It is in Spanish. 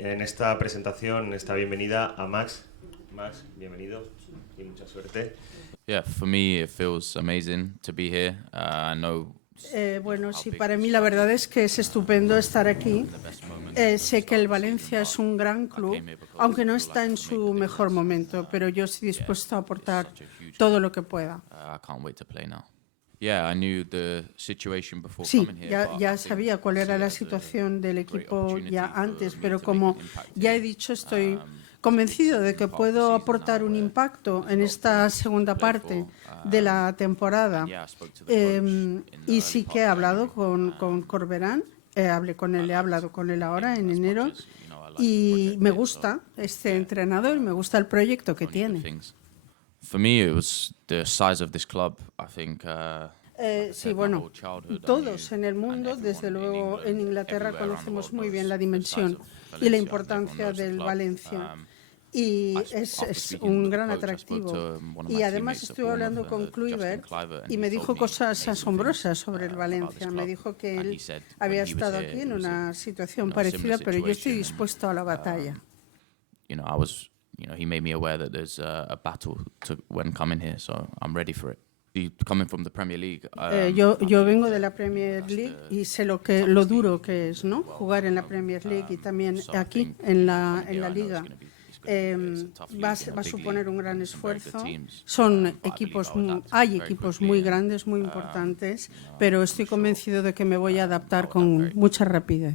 en esta presentación, en esta bienvenida a Max. Max, bienvenido y mucha suerte. Yeah, for me it feels amazing to be here. I know. Bueno, sí, para mí la verdad es que es estupendo estar aquí. Sé que el Valencia es un gran club, aunque no está en su mejor momento, pero yo estoy dispuesto a aportar todo lo que pueda. I can't wait to play now. Yeah, I knew the situation before Sí, coming here. but I ya think sabía cuál era la it's a situación del great equipo opportunity ya for antes, me pero to como make an impact ya he here. dicho, estoy convencido de que puedo aportar un impacto en esta segunda parte de la temporada. Y sí que he hablado con Corberán, he hablado con él ahora en enero, y me gusta este entrenador y me gusta el proyecto que tiene. For me, it was the size of this club. I think. Sí, bueno, todos en el mundo, desde luego en Inglaterra, conocemos muy bien la dimensión y la importancia del Valencia. Y es un gran atractivo. Y además estuve hablando con Kluivert y me dijo cosas asombrosas sobre el Valencia. Me dijo que él había estado aquí en una situación parecida, pero yo estoy dispuesto a la batalla. He made me aware that there's a battle when coming here, so I'm ready for it. Coming from the Premier League. Yo vengo de la Premier League y sé lo duro que es, ¿no? Jugar en la Premier League y también aquí en la Liga. Va a suponer un gran esfuerzo. Hay equipos muy grandes, muy importantes, pero estoy convencido de que me voy a adaptar con mucha rapidez.